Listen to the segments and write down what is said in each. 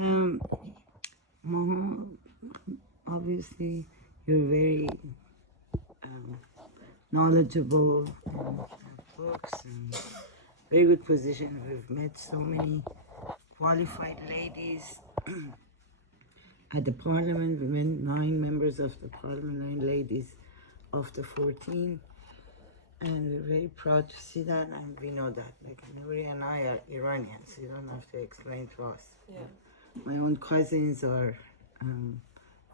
Um, Mama, obviously you're very knowledgeable and have books and very good position. We've met so many qualified ladies at the parliament. We met 9 members of the parliament, 9 ladies of the 14. And we're very proud to see that, and we know that. Like, Nuri and I are Iranians. You don't have to explain to us. Yeah. My own cousins are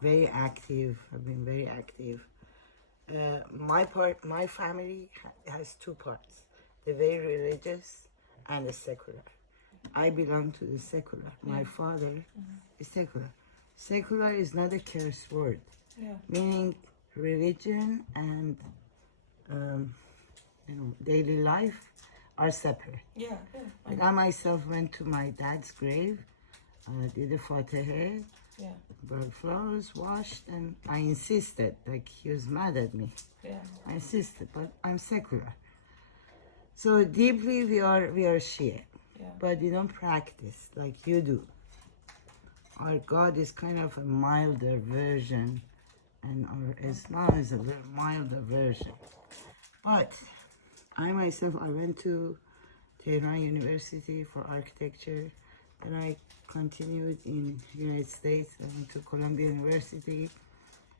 very active, have been very active. My family has 2 parts, the very religious and the secular. I belong to the secular. My father is secular. Secular is not a curse word, meaning religion and daily life are separate. Like I myself went to my dad's grave, did the Fatiha, brought flowers, washed, and I insisted, like he was mad at me. I insisted, but I'm secular. So deeply we are Shia, but we don't practice like you do. Our God is kind of a milder version, and our Islam is a little milder version. But I myself, I went to Tehran University for architecture, then I continued in United States. I went to Columbia University,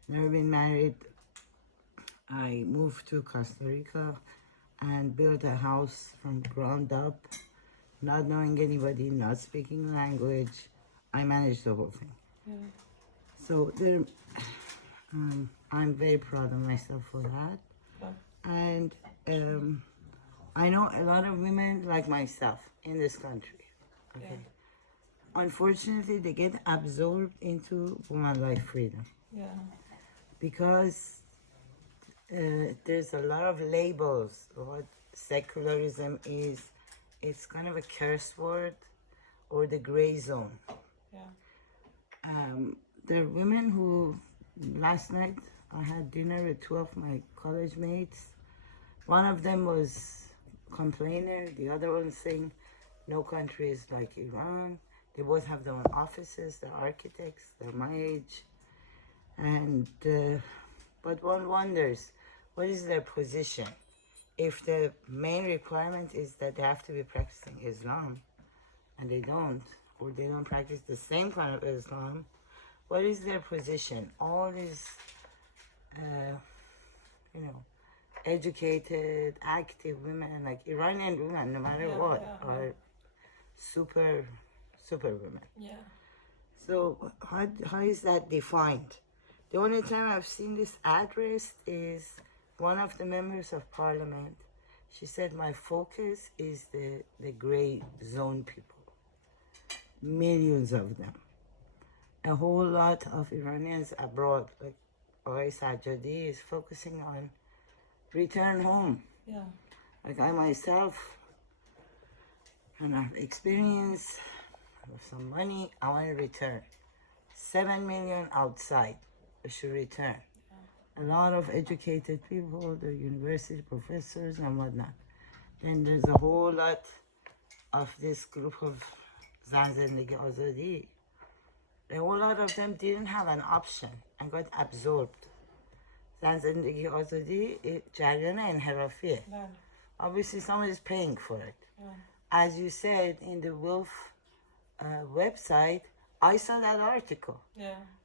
never been married. I moved to Costa Rica and built a house from ground up, not knowing anybody, not speaking language. I managed the whole thing. So there, I'm very proud of myself for that. And I know a lot of women like myself in this country. Okay. Unfortunately, they get absorbed into woman life freedom. Because there's a lot of labels. What secularism is, it's kind of a curse word or the gray zone. There are women who, last night I had dinner with 2 of my college mates. One of them was complainer, the other one saying no country is like Iran. They both have their own offices, they're architects, they're my age. And but one wonders, what is their position? If the main requirement is that they have to be practicing Islam, and they don't, or they don't practice the same kind of Islam, what is their position? All these, educated, active women, like Iranian women, no matter what, are super women. So how is that defined? The only time I've seen this addressed is one of the members of parliament. She said, my focus is the gray zone people. Millions of them. A whole lot of Iranians abroad, like Oy Sajjadi, is focusing on return home. Like I myself, and I've experienced with some money, I want to return. 7 million outside, I should return. A lot of educated people, the university professors and whatnot. And there's a whole lot of this group of Zan Zindagi Azadi. A whole lot of them didn't have an option and got absorbed. Zan Zindagi Azadi, جریان انحرافیه. Obviously somebody's paying for it. As you said in the Wolf website, I saw that article.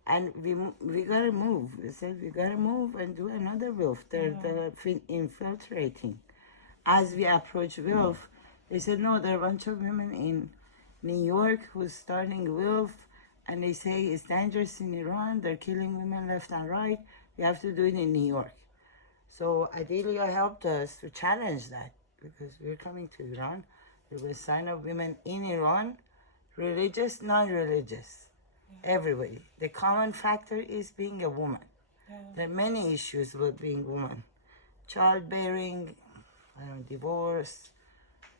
And we gotta move. We said we gotta move and do another Wolf. They're infiltrating. As we approach Wolf, they said no, there are a bunch of women in New York who's starting Wolf, and they say it's dangerous in Iran. They're killing women left and right. We have to do it in New York. So Adelia helped us to challenge that, because we're coming to Iran. We will sign up women in Iran, religious, non-religious, everybody. The common factor is being a woman. There are many issues with being woman. Childbearing, divorce,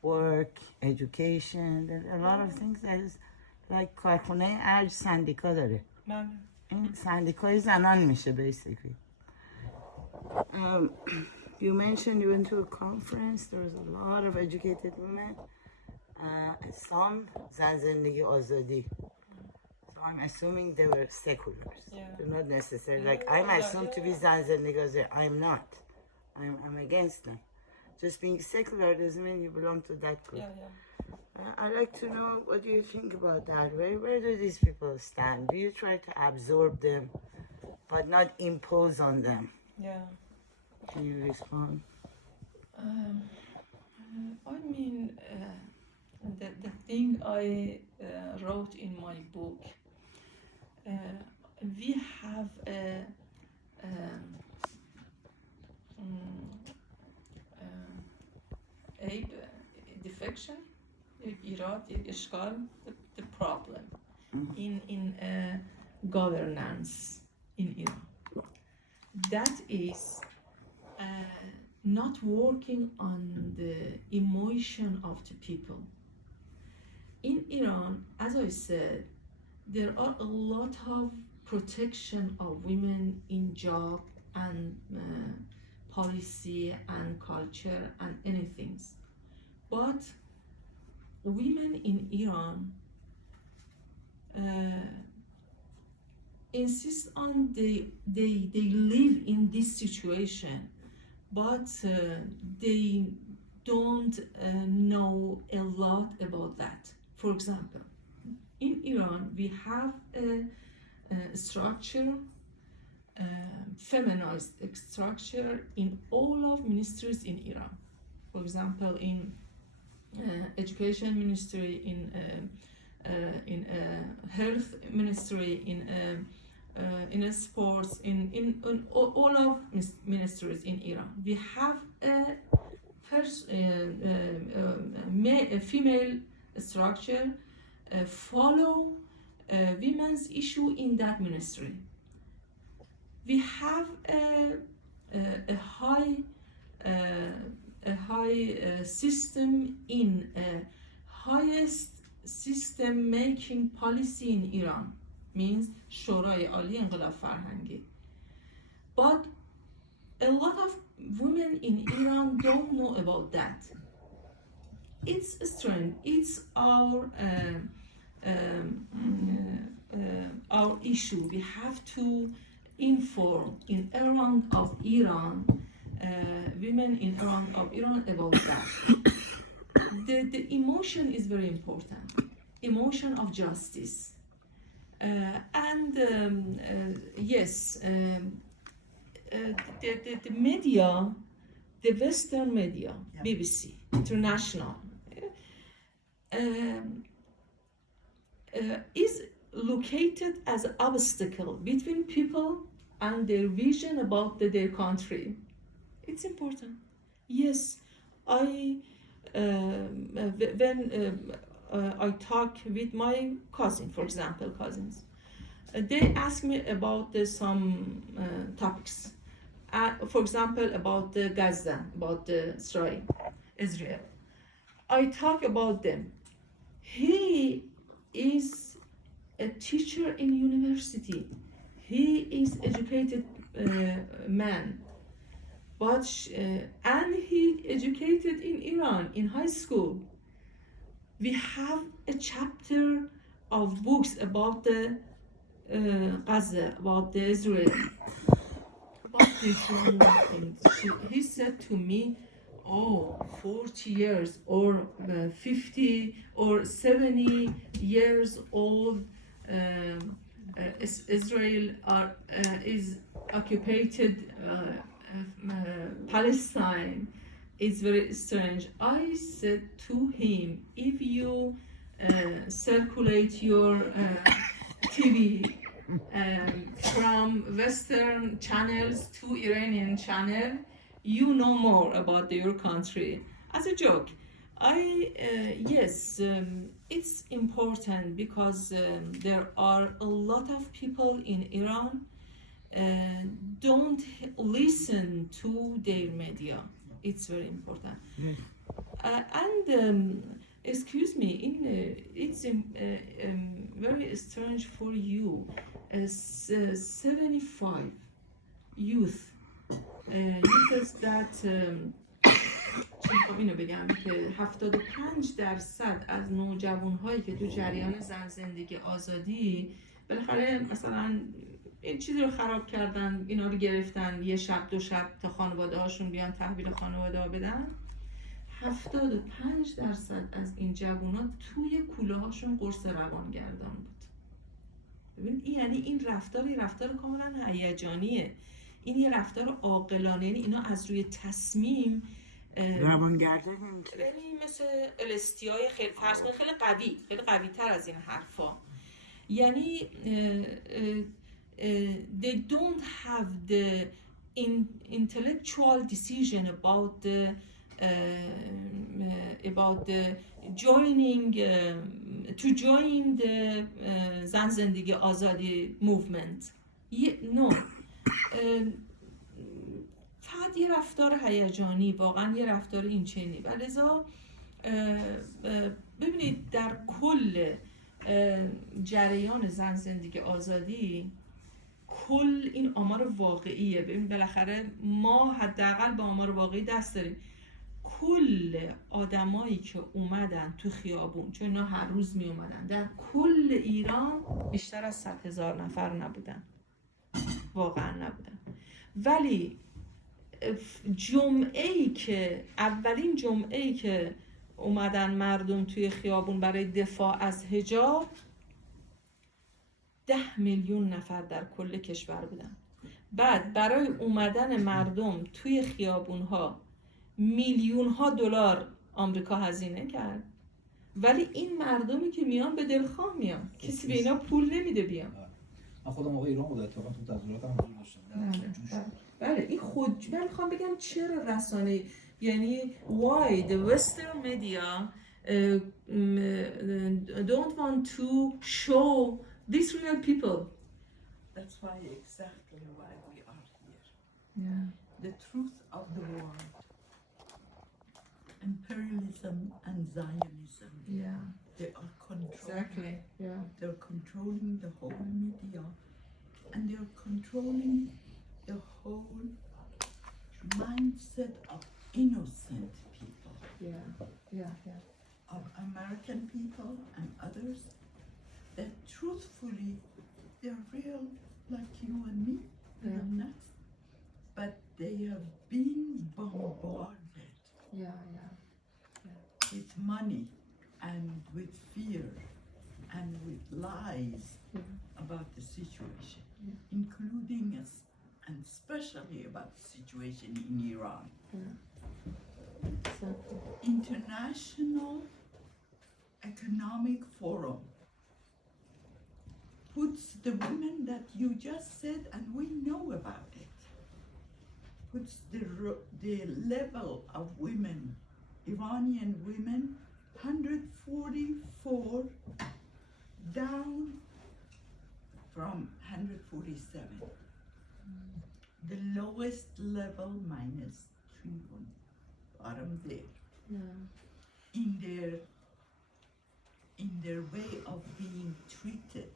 work, education. There are a lot of things that is like کارخونه ارج سندیکا داره. این سندیکای زنان میشه basically. You mentioned you went to a conference. There was a lot of educated women. Some زن زندگی آزادی. I'm assuming they were seculars. They're not necessarily like I'm assumed to be زن زندگی. I'm not. I'm against them. Just being secular doesn't mean you belong to that group. I'd like to know, what do you think about that? Where do these people stand? Do you try to absorb them but not impose on them? Can you respond? I mean, the thing I wrote in my book, we have a defection, the problem in governance in Iran. That is not working on the emotion of the people. In Iran, as I said, there are a lot of protection of women in job and policy and culture and anything. But women in Iran insist on they live in this situation, but they don't know a lot about that. For example, in Iran, we have a structure, feminized structure in all of ministries in Iran. For example, in education ministry, in health ministry, in sports, in all of ministries in Iran. We have a female structure follow women's issue in that ministry. We have a high system in highest system making policy in Iran, means شورای عالی انقلاب فرهنگی. But a lot of women in Iran don't know about that. It's strange. It's our issue. We have to inform in Iran of Iran, women in Iran of Iran about that. The emotion is very important. Emotion of justice. Yes, the media, the Western media, BBC, international, is located as an obstacle between people and their vision about their country. It's important. Yes, when I talk with my cousin, for example, cousins, they ask me about some topics. For example, about Gaza, about Israel. I talk about them. He is a teacher in university. He is educated man, but and he educated in Iran in high school. We have a chapter of books about the Gaza, about the Israel. But they do nothing. He said to me, oh, 40 years or 50 or 70 years old, Israel is occupied Palestine. It's very strange. I said to him, if you circulate your TV from Western channels to Iranian channel, you know more about your country. As a joke, yes, it's important because there are a lot of people in Iran don't listen to their media. It's very important. Excuse me, it's very strange for you. 75 youth that اینو بگم که 75% از نوجوان‌هایی که تو جریان زن زندگی آزادی بالاخره مثلا این چیزی رو خراب کردن، اینا رو گرفتن یه شب دو شب تا خانواده هاشون بیان تحویل خانواده ها بدن. 75% از این جوونا توی کوله هاشون قرص روانگردان بود. ببین این یعنی این رفتار کاملا هیجانیه، این یه رفتار عاقلانه، یعنی اینا از روی تصمیم روانگردان یعنی مثل الستیای خیلی فرض کنید خیلی قوی تر از این حرفا، یعنی they don't have the intellectual decision about the joining to join the زن زندگی آزادی movement. no فقط یه رفتار هیجانی، واقعا یه رفتار این چنینی. و لذا ببینید در کل جریان زن زندگی آزادی، کل این آمار واقعیه. ببین بالاخره ما حداقل با آمار واقعی دست داریم. کل آدمایی که اومدن تو خیابون، چون اینا هر روز می اومدن، در کل ایران بیشتر از 100,000 نفر نبودن، واقعا نبودن. ولی اولین جمعه‌ای که اومدن مردم توی خیابون برای دفاع از حجاب، 10 میلیون نفر در کل کشور بودن. بعد برای اومدن مردم توی خیابون‌ها میلیون‌ها دلار آمریکا هزینه کرد، ولی این مردمی که میان به دلخواه میان، کسی به اینا پول نمیده بیان. من خودم آقای ایران بودم، اتفاقا تو تظاهرات هم حضور داشتم. بله این خود من میخوام بگم چرا رسانه، یعنی why the western media don't want to show these real people. That's why exactly why we are here. Yeah. The truth of the world, imperialism and Zionism. Yeah. They are controlling. Exactly. Yeah. They're controlling the whole media, and they're controlling the whole mindset of innocent people. Yeah. Yeah. Yeah. Of American people and others that truthfully they're real like you and me, real nuts, but they have been bombarded with money and with fear and with lies about the situation, including us, and especially about the situation in Iran. Exactly. International Economic Forum puts the women that you just said, and we know about it, puts the level of women, Iranian women, 144 down from 147. The lowest level -3, bottom there. Yeah. In their way of being treated.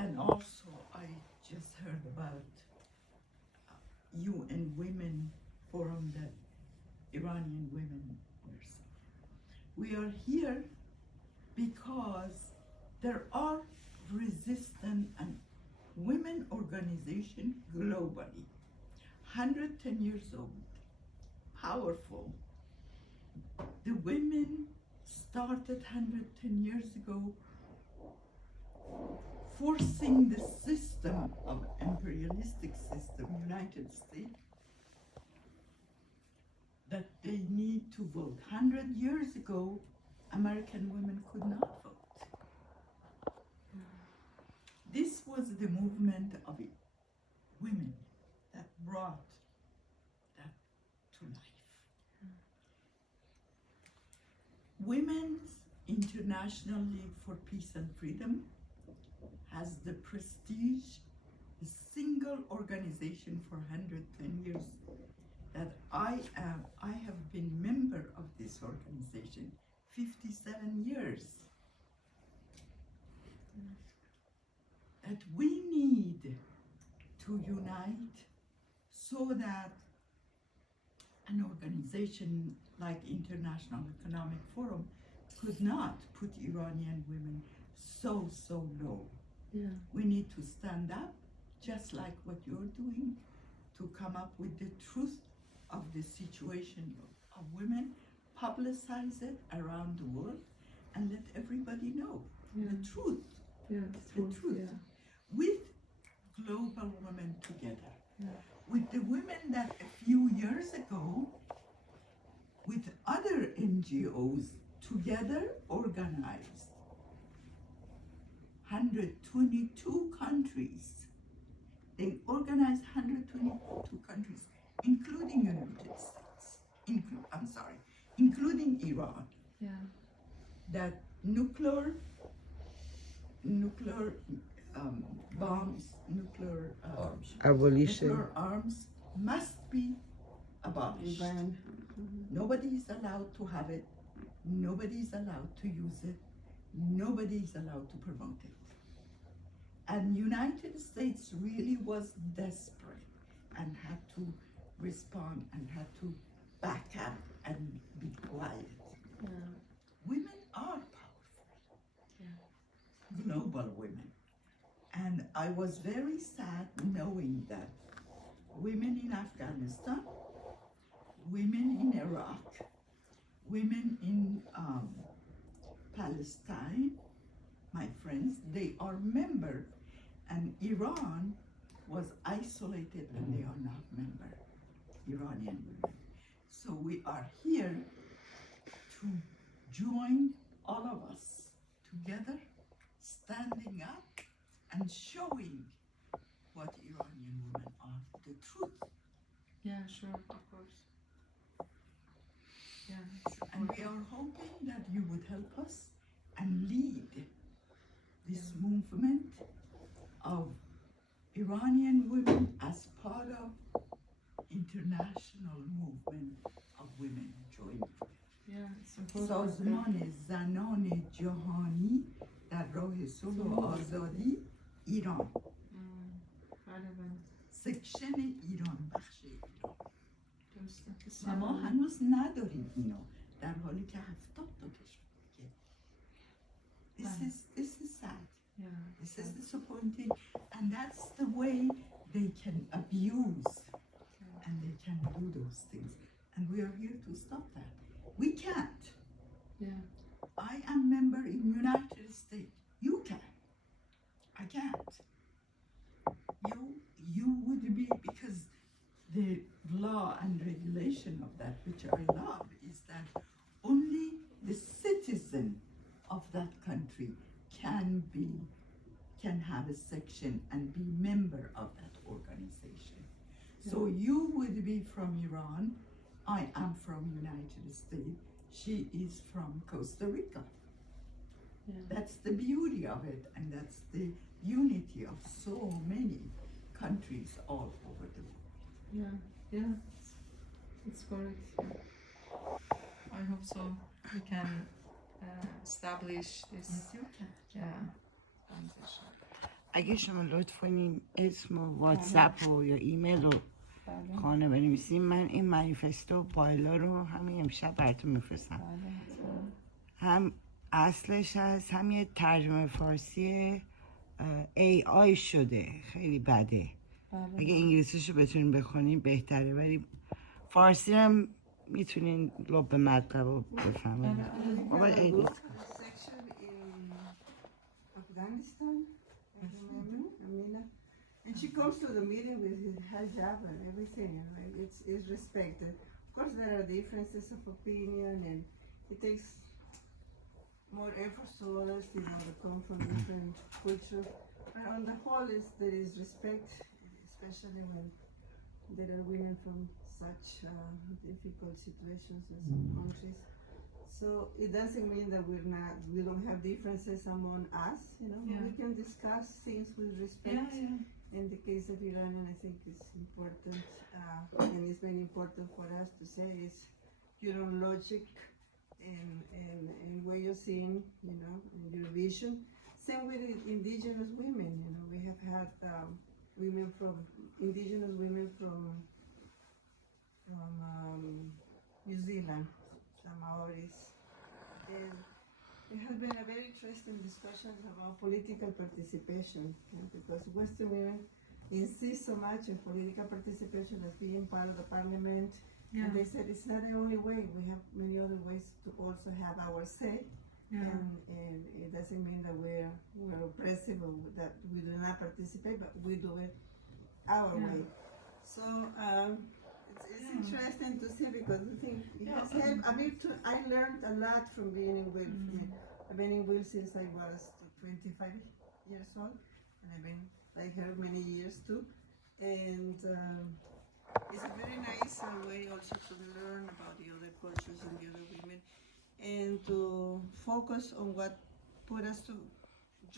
And also I just heard about UN Women Forum that Iranian women were saying. We are here because there are resistant and women organization globally, 110 years old, powerful. The women started 110 years ago forcing the system of imperialistic system, United States, that they need to vote. 100 years ago, American women could not vote. This was the movement of women that brought that to life. Women's International League for Peace and Freedom has the prestige, the single organization for 110 years that I have been member of this organization 57 years. That we need to unite so that an organization like International Economic Forum could not put Iranian women so low. Yeah. We need to stand up, just like what you're doing, to come up with the truth of the situation of women, publicize it around the world, and let everybody know the truth. Yeah, The truth. Yeah. With global women together. Yeah. With the women that a few years ago, with other NGOs together organized 122 countries. They organized 122 countries, including United States, including Iran. Yeah. That nuclear bombs, Abolition. nuclear arms must be abolished. Nobody is allowed to have it. Nobody is allowed to use it. Nobody is allowed to promote it. And United States really was desperate and had to respond and had to back up and be quiet. Yeah. Women are powerful. Yeah. Global women. And I was very sad knowing that women in Afghanistan, women in Iraq, women in Palestine, my friends, they are member, and Iran was isolated and they are not member, Iranian women. So we are here to join all of us together, standing up and showing what Iranian women are, the truth. Yeah, sure, of course. Yeah. And we are hoping that you would help us and lead this movement of Iranian women as part of international movement of women joining. Yeah, it's important. سازمان زنان جهانی در راه صلح و آزادی ایران. سکشن ایران، بخش ایران. و ما هنوز نداریم اینو، در حالی که 70 تا کشور دیگه. This is sad. Yeah. This is disappointing, and that's the way they can abuse and they can do those things. And we are here to stop that. We can't. Yeah. I am member in United States. You can. I can't. You would be, because the law and regulation of that, which I love, is that only the citizen of that country can have a section and be member of that organization. So you would be from Iran, I am from United States, she is from Costa Rica. Yeah. That's the beauty of it, and that's the unity of so many countries all over the world. Yeah, yeah, it's correct. Yeah. I hope so. We can establish this. Yes, you can. Yeah. Transition. اگه شما لطف کنین اسم و واتساپ و یا ایمیل رو خانه بنویسین، من این منیفستو پایلا رو همین امشب براتون میفرستم. هم اصلش هست، هم یه ترجمه فارسی AI شده، خیلی بده. اگه انگلیسیشو بتونین بخونین بهتره، ولی فارسی هم میتونین لب مطلب رو بفهمین. Section in Afghanistan, I remember, Amina. And she comes to the meeting with hijab and everything, and it's respected. Of course, there are differences of opinion, and it takes more effort to others, you know, to come from different cultures. But on the whole, there is respect, especially when there are women from such difficult situations in some countries. So it doesn't mean that we don't have differences among us, you know. Yeah. We can discuss things with respect. Yeah, yeah. In the case of Iran, and I think it's important, and it's very important for us to say is your own logic and way of seeing, you know, and your vision. Same with indigenous women, you know, we have had indigenous women from New Zealand, the Maoris, and it has been a very interesting discussion about political participation, because Western women insist so much on political participation as being part of the parliament. Yeah. And they said it's not the only way. We have many other ways to also have our say. Yeah. And it doesn't mean that we're oppressive or that we do not participate, but we do it our Yeah. way. So it's interesting to see, because I think it has Yeah. helped. I learned a lot from being in WIL. I've been in WIL since I was 25 years old, and I've been like her many years too. And it's a very nice way also to learn about the other cultures and the other women, and to focus on what put us to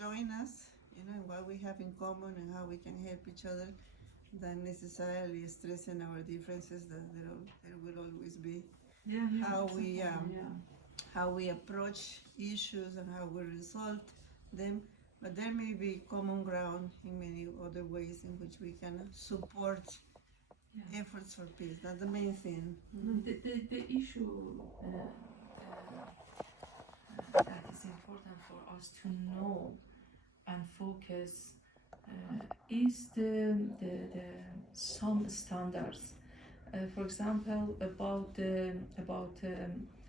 join us, and what we have in common and how we can help each other, than necessarily stressing our differences that there will always be. Yeah. How we approach issues and how we resolve them, but there may be common ground in many other ways in which we can support efforts for peace. That's the main thing. The issue that is important for us to know and focus is the some standards. For example, about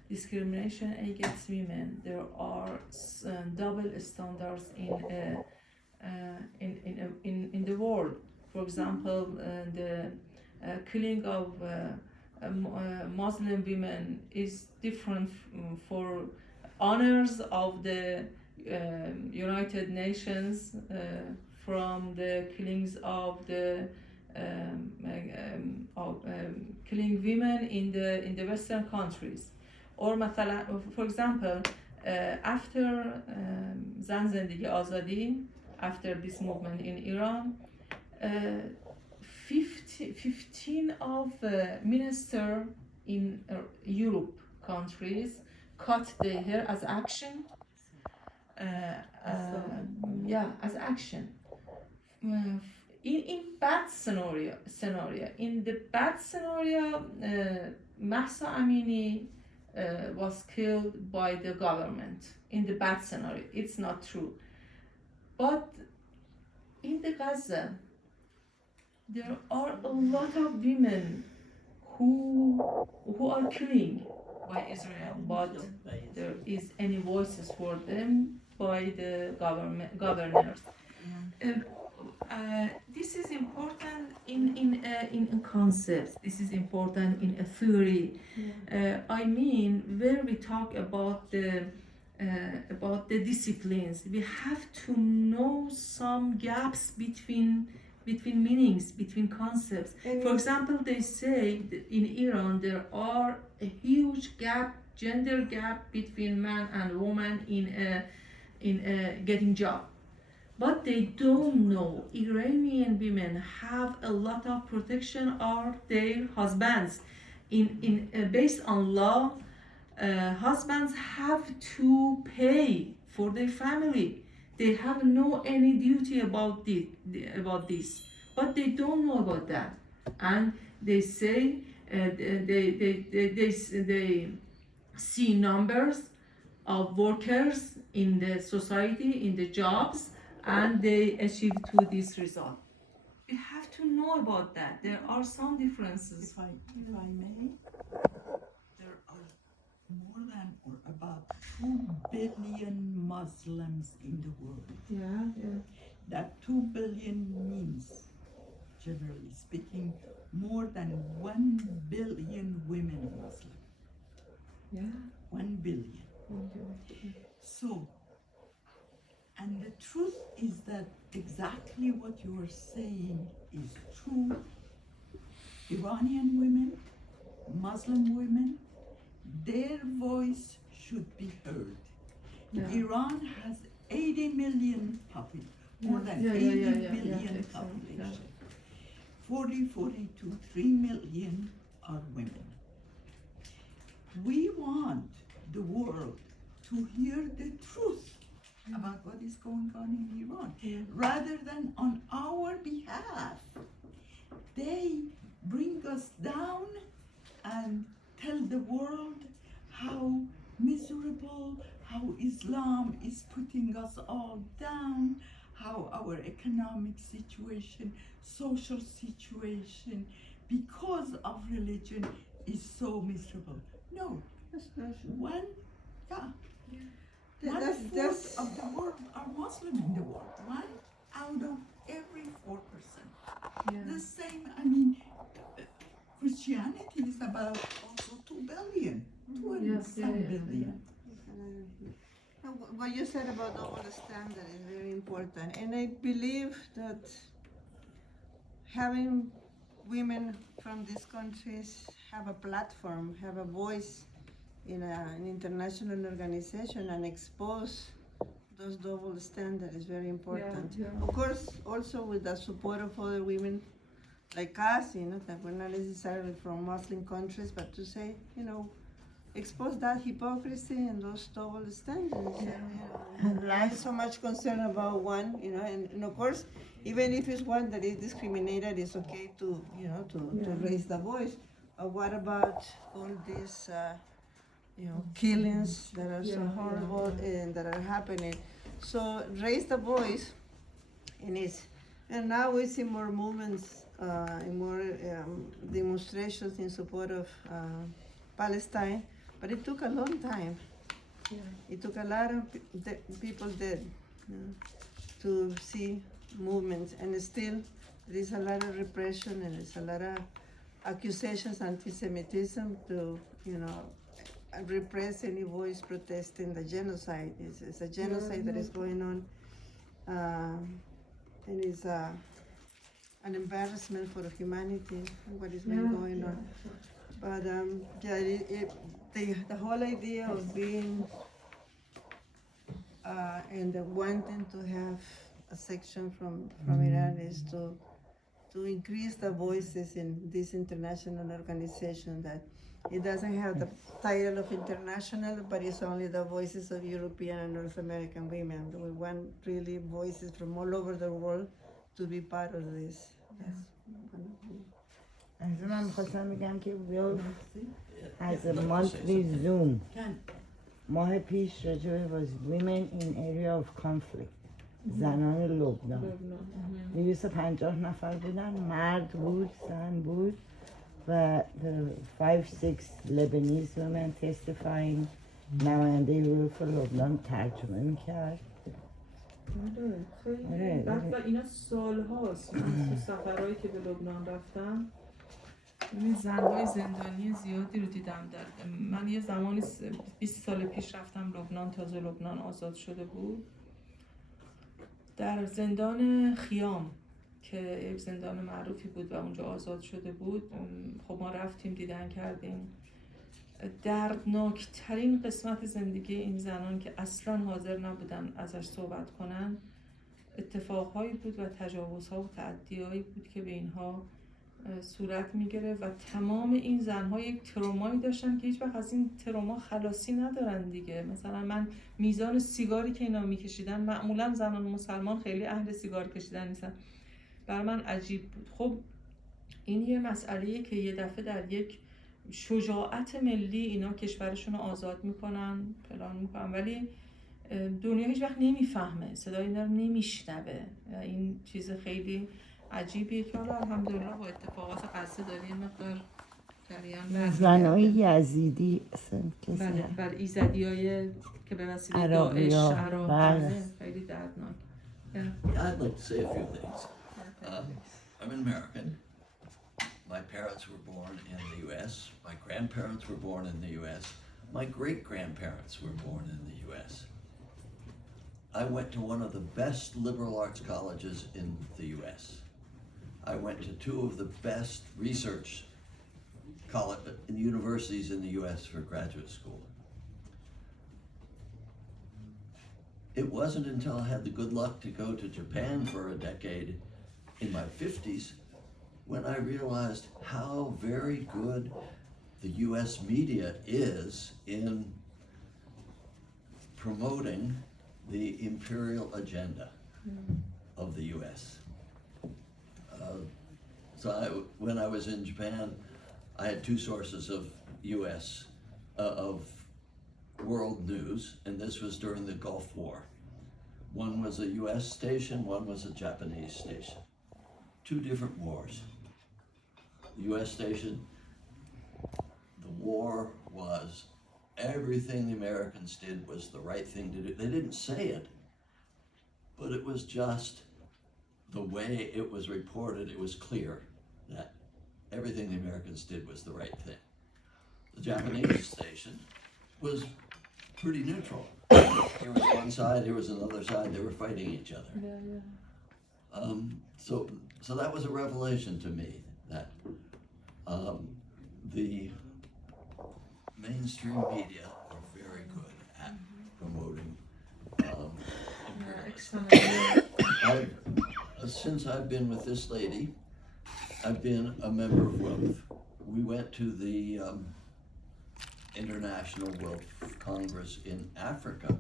discrimination against women, there are double standards in the world. For example, the killing of Muslim women is different for honors of the United Nations from the killings of the killing women in the Western countries. Or for example, after زن زندگی آزادی, after this movement in Iran, 15 of ministers in Europe countries cut their hair as action. As action. In bad scenario. In the bad scenario, Mahsa Amini was killed by the government. In the bad scenario, it's not true. But in the Gaza, there are a lot of women who are killing by Israel, but there is any voices for them by the governors. This is important in concepts. This is important in a theory. I mean, where we talk about the disciplines, we have to know some gaps between meanings, between concepts. For example, they say that in Iran there are a huge gap, gender gap between man and woman in getting job. But they don't know Iranian women have a lot of protection of their husbands. Based on law, husbands have to pay for their family. They have no any duty about this, but they don't know about that, and they say they see numbers of workers in the society, in the jobs, and they achieve to this result. We have to know about that. There are some differences. If I may, there are more than or about 2 billion Muslims in the world. Yeah. That 2 billion means, generally speaking, more than 1 billion women Muslim. Yeah. 1 billion. So, and the truth is that exactly what you are saying is true. Iranian women, Muslim women, their voice should be heard. Yeah. Iran has 80 million population, more than 80 million population. 3 million are women. We want the world to hear the truth about what is going on in Iran, rather than on our behalf. They bring us down and tell the world how miserable, how Islam is putting us all down, how our economic situation, social situation, because of religion is so miserable. No, That's not true. one, yeah. That's- 1/4 of the world are Muslim in the world. 1 out of every 4%. The same, I mean, Christianity is about also 2 billion, 2 and some billion. No, what you said about double standard is very important, and I believe that having women from these countries have a platform, have a voice in an international organization and expose those double standards is very important. Of course, also with the support of other women like us, that we're not necessarily from Muslim countries, but to say, expose that hypocrisy and those double standards. Not so much concern about one, and of course, even if it's one that is discriminated, it's okay to raise the voice. What about all these, killings that are so horrible and that are happening? So raise the voice, and now we see more movements and more demonstrations in support of Palestine. But it took a long time. It took a lot of people dead to see movements, and still there is a lot of repression and there's a lot of accusations, anti-Semitism to repress any voice protesting the genocide. It's a genocide that is going on, and it's an embarrassment for humanity what is been going on. But the whole idea of being and wanting to have a section from Iran is to increase the voices in this international organization, that it doesn't have the title of international, but it's only the voices of European and North American women. We want really voices from all over the world to be part of this. از من میخواستم بگم که ویل از monthly Zoom ماه پیش راجع به women in area of conflict زنان لبنان 250 نفر بودن، مرد بود، زن بود و 5-6 Lebanese women testifying. نماینده یوروپ لبنان ترجمه میکرد. خیلی بعد و اینا سال هاست. من تو سفرهایی که به لبنان رفتم زنهای زندانی زیادی رو دیدم. من یه زمانی 20 سال پیش رفتم لبنان، تازه لبنان آزاد شده بود. در زندان خیام که یک زندان معروفی بود و اونجا آزاد شده بود، خب ما رفتیم دیدن کردیم. دردناکترین قسمت زندگی این زنان که اصلا حاضر نبودن ازش صحبت کنن، اتفاقهایی بود و تجاوزها و تعدیهایی بود که به اینها صورت میگیره و تمام این زنها یک ترومایی داشتن که هیچ وقت از این تروما خلاصی ندارن دیگه. مثلا من میزان سیگاری که اینا میکشیدن، معمولا زنان مسلمان خیلی اهل سیگار کشیدن نیستن، بر من عجیب بود. خب این یه مسئله‌ایه که یه دفعه در یک شجاعت ملی اینا کشورشون رو آزاد میکنن، پلان میکنن، ولی دنیا هیچ وقت نمیفهمه، صدای اینا رو نمیشنوه. این چیز خیلی عجیبیه که حالا الحمدلله با اتفاقات غزه داره یه مقدار جریان زنای یزیدی بله ایزدیای که به وسیله داعش عراق خیلی دردناک. I'd like to say a few things. I'm an American. My parents were born in the U.S. My grandparents were born in the U.S. My great-grandparents were born in the U.S. I went to one of the best liberal arts colleges in the U.S. I went to two of the best research universities in the U.S. for graduate school. It wasn't until I had the good luck to go to Japan for a decade in my 50s when I realized how very good the U.S. media is in promoting the imperial agenda of the U.S. When I was in Japan, I had two sources of U.S. Of world news, and this was during the Gulf War. One was a US station, one was a Japanese station. Two different wars. The US station, the war was, everything the Americans did was the right thing to do. They didn't say it, but it was just the way it was reported. It was clear that everything the Americans did was the right thing. The Japanese station was pretty neutral. Here was one side, here was another side, they were fighting each other. So that was a revelation to me, that the mainstream media are very good at promoting imperialism. Since I've been with this lady, I've been a member of WILF. We went to the International Wealth Congress in Africa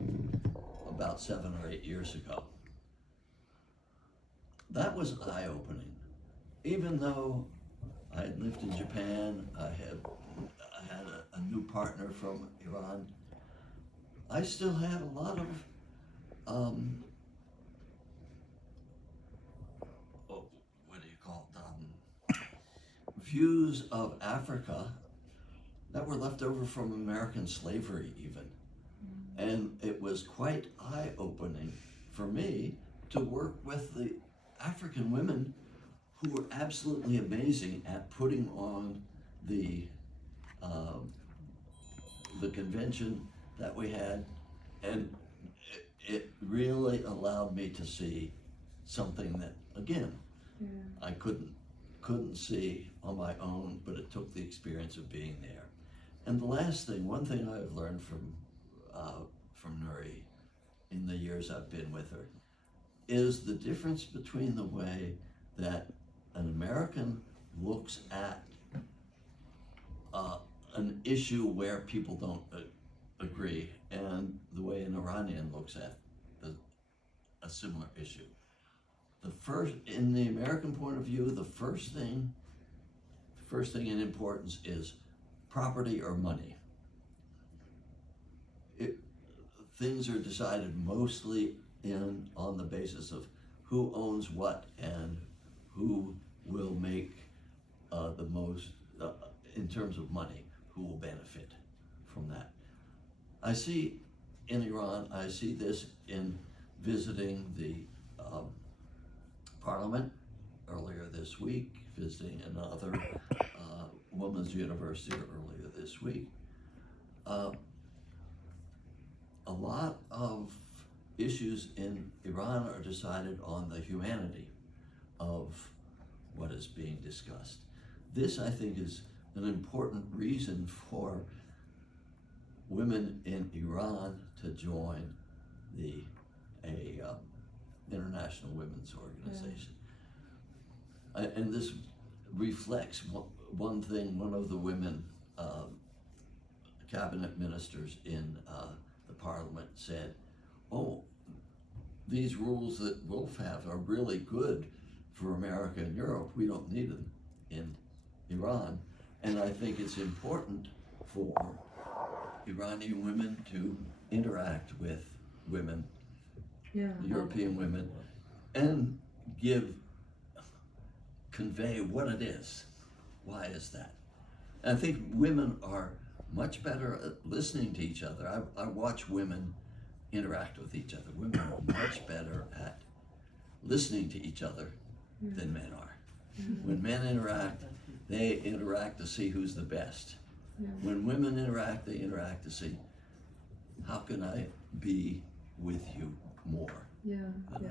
about 7 or 8 years ago. That was eye-opening. Even though I had lived in Japan, I had a new partner from Iran, I still had a lot of views of Africa that were left over from American slavery even. And it was quite eye-opening for me to work with the African women who were absolutely amazing at putting on the convention that we had, and it really allowed me to see something that, again, I couldn't see on my own, but it took the experience of being there. And the last thing, one thing I've learned from Nuri in the years I've been with her, is the difference between the way that an American looks at an issue where people don't agree, and the way an Iranian looks at a similar issue. In the American point of view, the first thing in importance is property or money. Things are decided mostly on the basis of who owns what and who will make the most, in terms of money, who will benefit from that. I see in Iran, I see this in visiting the parliament earlier this week, visiting another women's university earlier this week. A lot of issues in Iran are decided on the humanity of what is being discussed. This, I think, is an important reason for women in Iran to join the International Women's Organization. And this reflects one thing. One of the women cabinet ministers in the parliament said, "Oh, these rules that WILF have are really good for America and Europe. We don't need them in Iran." And I think it's important for Iranian women to interact with women, European women, and convey what it is. Why is that? And I think women are much better at listening to each other. I watch women interact with each other. Women are much better at listening to each other than men are. When men interact, they interact to see who's the best. When women interact, they interact to see, how can I be with you more than